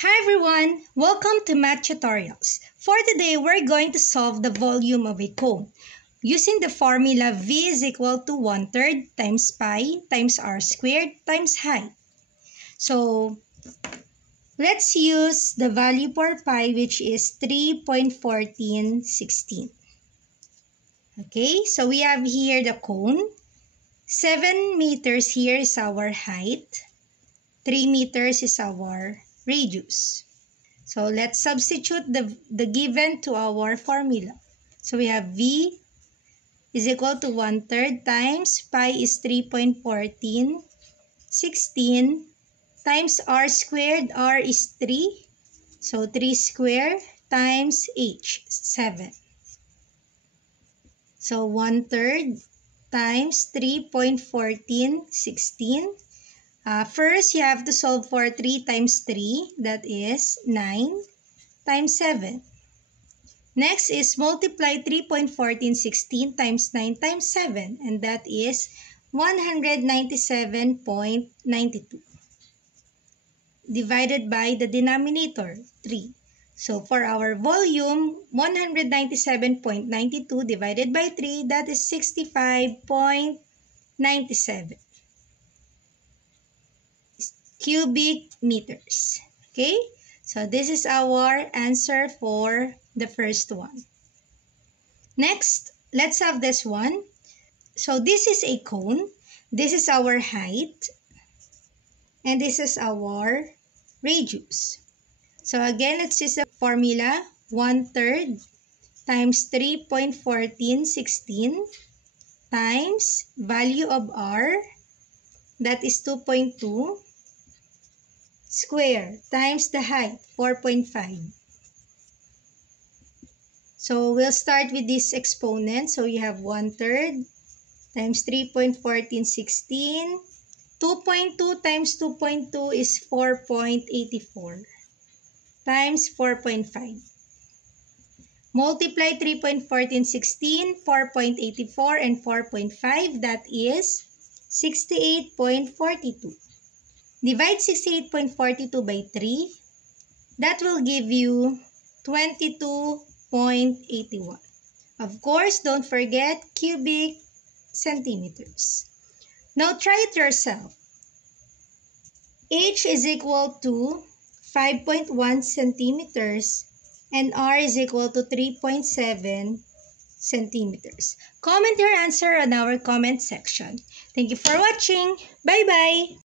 Hi everyone! Welcome to Math Tutorials. For today, we're going to solve the volume of a cone using the formula V is equal to 1/3 times pi times r squared times height. So, let's use the value for pi, which is 3.1416. Okay, so we have here the cone. 7 meters here is our height. 3 meters is our radius. So let's substitute the given to our formula. So we have V is equal to 1/3 times pi is 3.1416 times r squared. R is 3. So 3 squared times h, 7. So 1/3 times 3.1416. First, you have to solve for 3 times 3. That is 9 times 7. Next is multiply 3.1416 times 9 times 7. And that is 197.92. Divided by the denominator, 3. So for our volume, 197.92 divided by 3, that is 65.97 cubic meters. Okay? So this is our answer for the first one. Next, let's have this one. So this is a cone. This is our height. And this is our radius. So again, let's use the formula. 1/3 times 3.1416 times value of r, that is 2.2, square times the height, 4.5. So we'll start with this exponent. So you have 1/3 times 3.1416. 2.2 times 2.2 is 4.84 times 4.5. Multiply 3.1416, 4.84, and 4.5. That is 68.42. Divide 68.42 by 3. That will give you 22.81. Of course, don't forget cubic centimeters. Now try it yourself. H is equal to 5.1 centimeters and R is equal to 3.7 centimeters. Comment your answer on our comment section. Thank you for watching. Bye-bye!